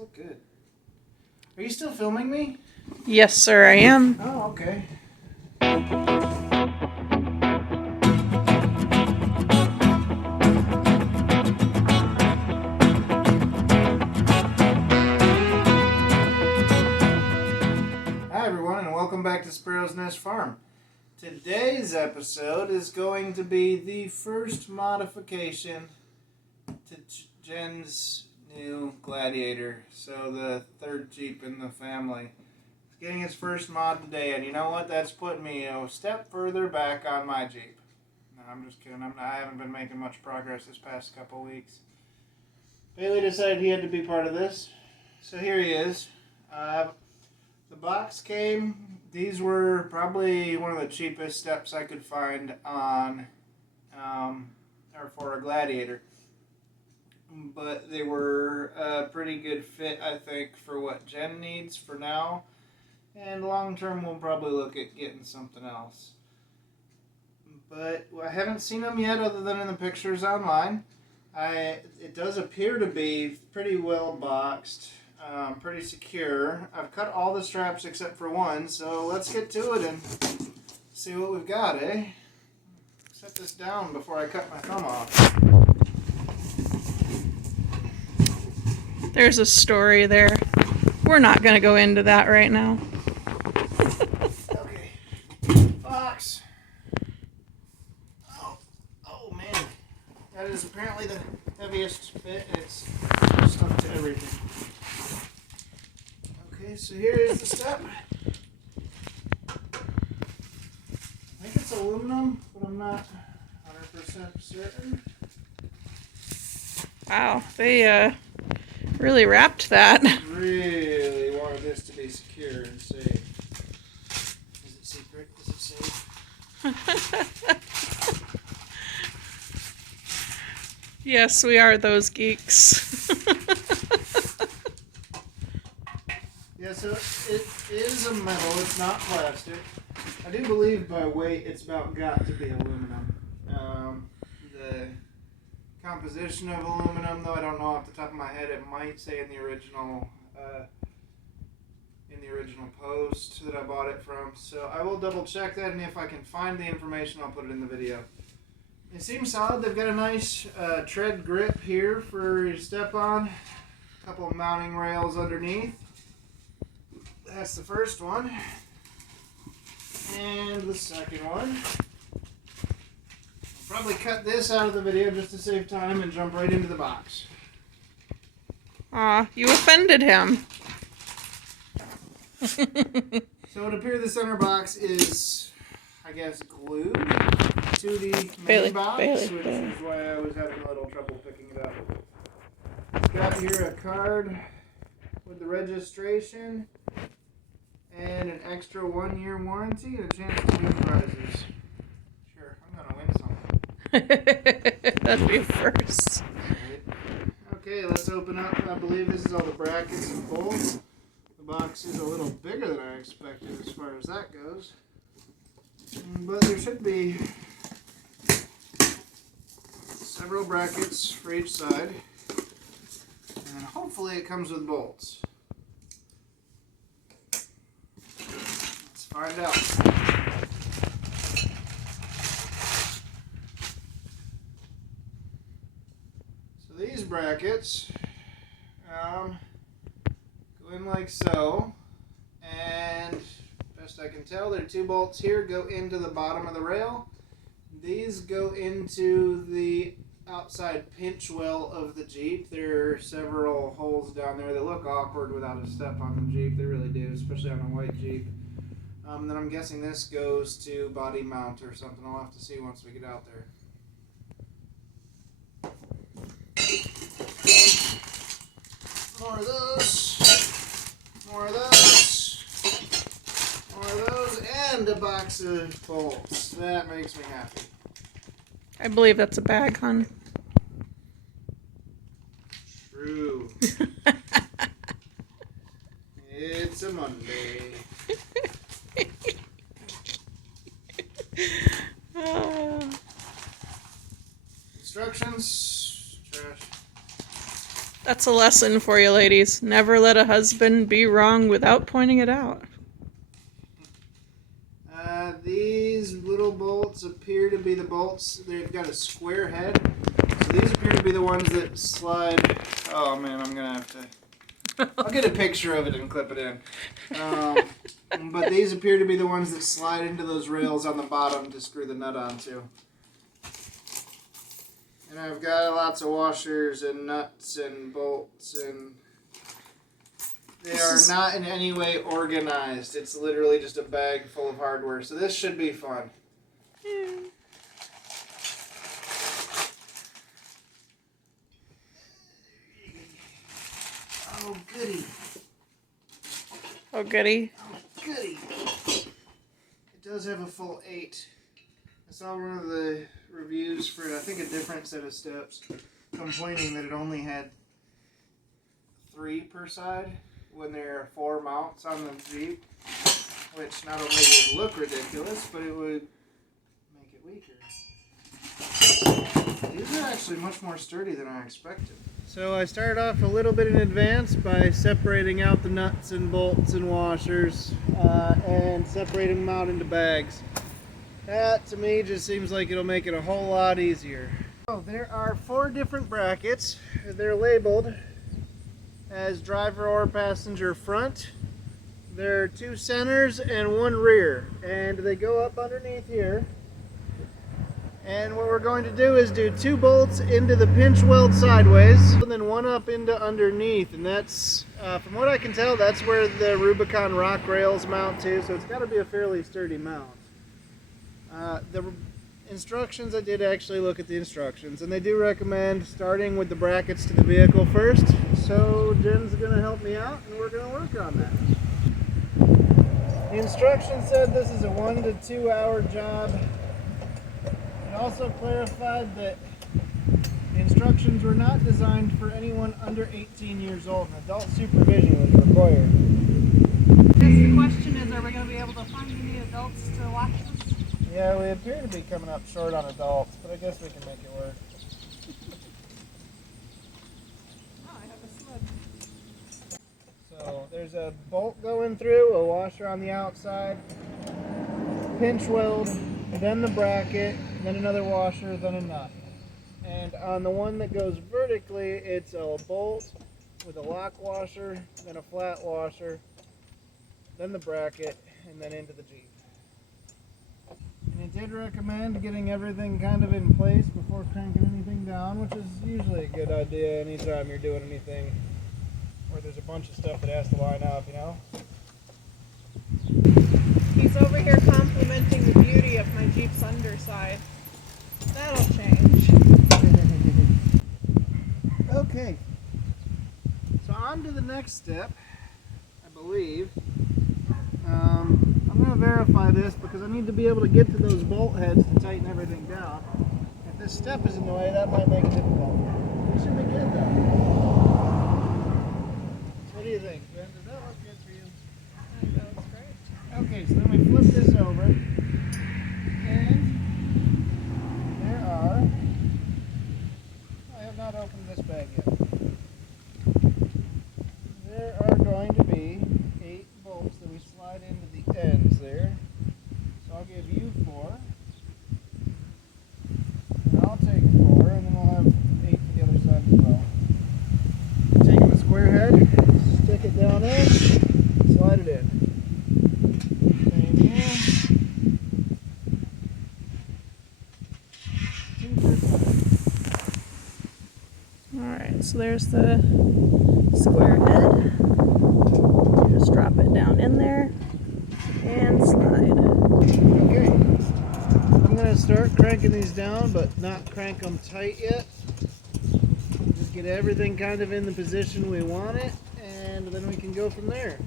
look good. Are you still filming me? Yes, sir, I am. Oh, okay. Hi, everyone, and welcome back to Sparrow's Nest Farm. Today's episode is going to be the first modification to Jen's new Gladiator, so the third Jeep in the family. It's getting its first mod today, and you know what? That's putting me a step further back on my Jeep. No, I'm just kidding. I haven't been making much progress this past couple weeks. Bailey decided he had to be part of this, so here he is. The box came. These were probably one of the cheapest steps I could find on, or for a Gladiator. But they were a pretty good fit, I think, for what Jen needs for now. And long term, we'll probably look at getting something else. But I haven't seen them yet, other than in the pictures online. It does appear to be pretty well boxed, pretty secure. I've cut all the straps except for one, so let's get to it and see what we've got, eh? Set this down before I cut my thumb off. There's a story there. We're not going to go into that right now. Okay. Box. Oh man. That is apparently the heaviest fit. It's stuck to everything. Okay, so here is the step. I think it's aluminum, but I'm not 100% certain. Wow, they really wrapped that. Really wanted this to be secure and safe. Is it secret? Is it safe? Yes, we are those geeks. Yeah, so it is a metal, it's not plastic. I do believe by weight it's about got to be aluminum. The composition of aluminum, though I don't know off the top of my head, it might say in the original post that I bought it from. So I will double check that, and if I can find the information, I'll put it in the video. It seems solid. They've got a nice tread grip here for your step on. A couple of mounting rails underneath. That's the first one. And the second one. I'll probably cut this out of the video just to save time and jump right into the box. Aw, you offended him. So it appears the center box is, I guess, glued to the main box, which is why I was having a little trouble picking it up. It's got here a card with the registration and an extra 1-year warranty and a chance to win prizes. Sure, I'm gonna win something. That'd be a first. Okay, let's open up. I believe this is all the brackets and bolts. The box is a little bigger than I expected as far as that goes. But there should be several brackets for each side. And hopefully it comes with bolts. Let's find out. So these brackets go in like so, and best I can tell, there are 2 bolts here go into the bottom of the rail. These go into the outside pinch well of the Jeep. There are several holes down there that look awkward without a step on the Jeep. They really do, especially on a white Jeep. Then I'm guessing this goes to body mount or something. I'll have to see once we get out there. More of those. More of those. More of those. And a box of bolts. That makes me happy. I believe that's a bag, hon. True. It's a Monday. Instructions. Trash. That's a lesson for you, ladies. Never let a husband be wrong without pointing it out. These little bolts appear to be the bolts. They've got a square head. So these appear to be the ones that slide. Oh man, I'm gonna have to. I'll get a picture of it and clip it in. But these appear to be the ones that slide into those rails on the bottom to screw the nut onto. And I've got lots of washers and nuts and bolts, and they are not in any way organized. It's literally just a bag full of hardware. So this should be fun. Oh, goody. Oh, goody. Oh, goody. It does have a full 8. I saw one of the reviews for, I think, a different set of steps, complaining that it only had 3 per side when there are 4 mounts on the Jeep, which not only would look ridiculous, but it would make it weaker. These are actually much more sturdy than I expected. So I started off a little bit in advance by separating out the nuts and bolts and washers and separating them out into bags. That to me just seems like it'll make it a whole lot easier. So there are 4 different brackets. They're labeled as driver or passenger front. There are 2 centers and 1 rear, and they go up underneath here. And what we're going to do is do 2 bolts into the pinch weld sideways, and then 1 up into underneath, and that's, from what I can tell, that's where the Rubicon rock rails mount to, so it's got to be a fairly sturdy mount. The instructions, I did actually look at the instructions, and they do recommend starting with the brackets to the vehicle first, so Jen's going to help me out, and we're going to work on that. The instructions said this is a 1 to 2 hour job. It also clarified that the instructions were not designed for anyone under 18 years old, and adult supervision was required. I guess the question is, are we going to be able to find any adults to watch this? Yeah, we appear to be coming up short on adults, but I guess we can make it work. Oh, I have a sled. So there's a bolt going through, a washer on the outside, pinch weld, then the bracket, then another washer, then a nut. And on the one that goes vertically, it's a bolt with a lock washer, then a flat washer, then the bracket, and then into the Jeep. And it did recommend getting everything kind of in place before cranking anything down, which is usually a good idea anytime you're doing anything where there's a bunch of stuff that has to line up, you know? He's over here complimenting the beauty of my Jeep's underside. That'll change. Okay. So on to the next step, I believe. I'm going to verify this because I need to be able to get to those bolt heads to tighten everything down. If this step is in the way, that might make it difficult. We should be good though. So what do you think, Ben? Does that look good for you? I think that looks great. Okay, so then we flip this over, and there are, I have not opened this bag yet. There are going to be 8 bolts that we slide into the ends there. So I'll give you 4, and I'll take 4, and then we'll have 8 to the other side as well. Taking the square head, stick it down in, slide it in. Alright, so there's the square head. Just drop it down in there and slide. Okay, I'm going to start cranking these down, but not crank them tight yet. Just get everything kind of in the position we want it, and then we can go from there.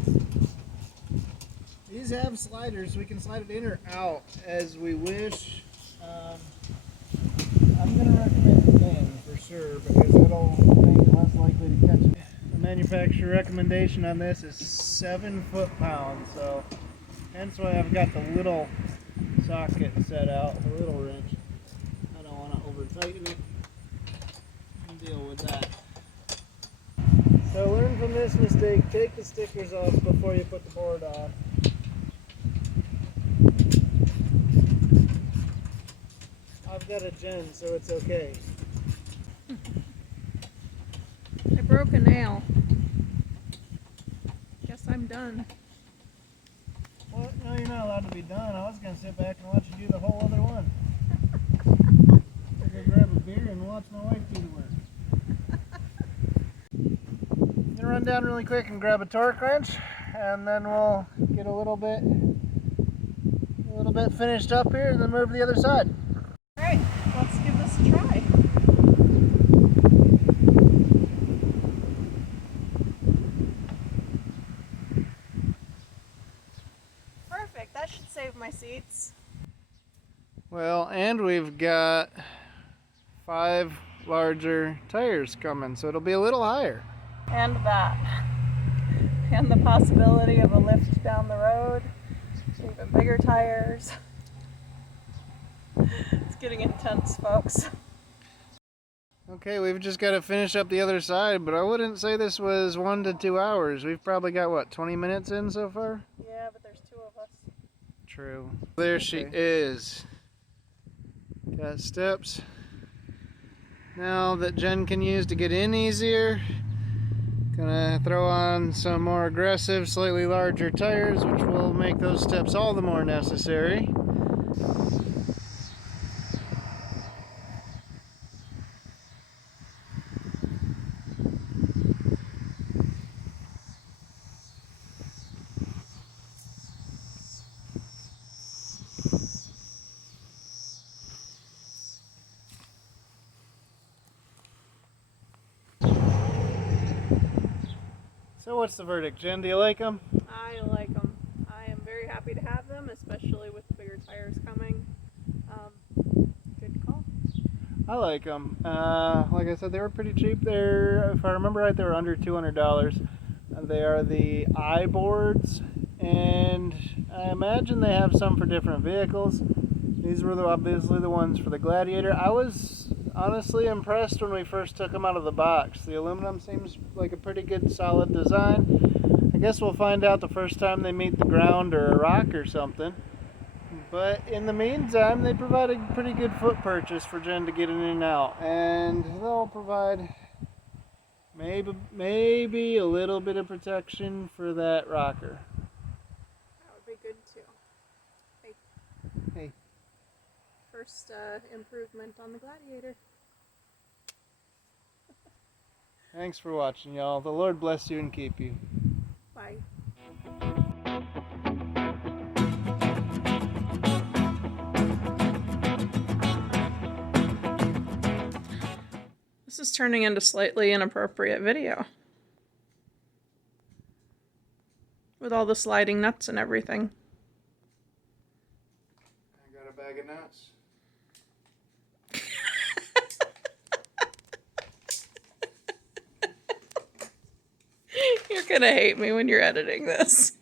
These have sliders, so we can slide it in or out as we wish. I'm going to recommend it in for sure because it'll make it less likely to catch it. The manufacturer recommendation on this is 7 foot-pounds, so hence why I've got the little socket set out, the little wrench. I don't want to over-tighten it and deal with that. So learn from this mistake. Take the stickers off before you put the board on. I've got a gen, so it's okay. I broke a nail. Guess I'm done. Well, no, you're not allowed to be done. I was going to sit back and watch you do the whole other one. I'm going to grab a beer and watch my wife do the work. I'm going to run down really quick and grab a torque wrench, and then we'll get a little bit finished up here and then move to the other side. Alright, let's give this a try. Perfect, that should save my seats. Well, and we've got 5 larger tires coming, so it'll be a little higher. And that. And the possibility of a lift down the road. Even bigger tires. It's getting intense, folks. Okay, we've just got to finish up the other side, but I wouldn't say this was 1 to 2 hours. We've probably got, what, 20 minutes in so far? Yeah, but there's 2 of us. True. There she is. Got steps now that Jen can use to get in easier. Gonna throw on some more aggressive, slightly larger tires, which will make those steps all the more necessary. So what's the verdict, Jen? Do you like them? I like them. I am very happy to have them, especially with the bigger tires coming. Good call. I like them. Like I said, they were pretty cheap. They're, if I remember right, they were under $200. They are the iBoards, and I imagine they have some for different vehicles. These were obviously the ones for the Gladiator. I was honestly impressed when we first took them out of the box. The aluminum seems like a pretty good, solid design. I guess we'll find out the first time they meet the ground or a rock or something. But in the meantime, they provide a pretty good foot purchase for Jen to get in and out. And they'll provide maybe a little bit of protection for that rocker. That would be good too. Hey. Hey. First improvement on the Gladiator. Thanks for watching, y'all. The Lord bless you and keep you. Bye. This is turning into slightly inappropriate video. With all the sliding nuts and everything. I got a bag of nuts. You're gonna hate me when you're editing this.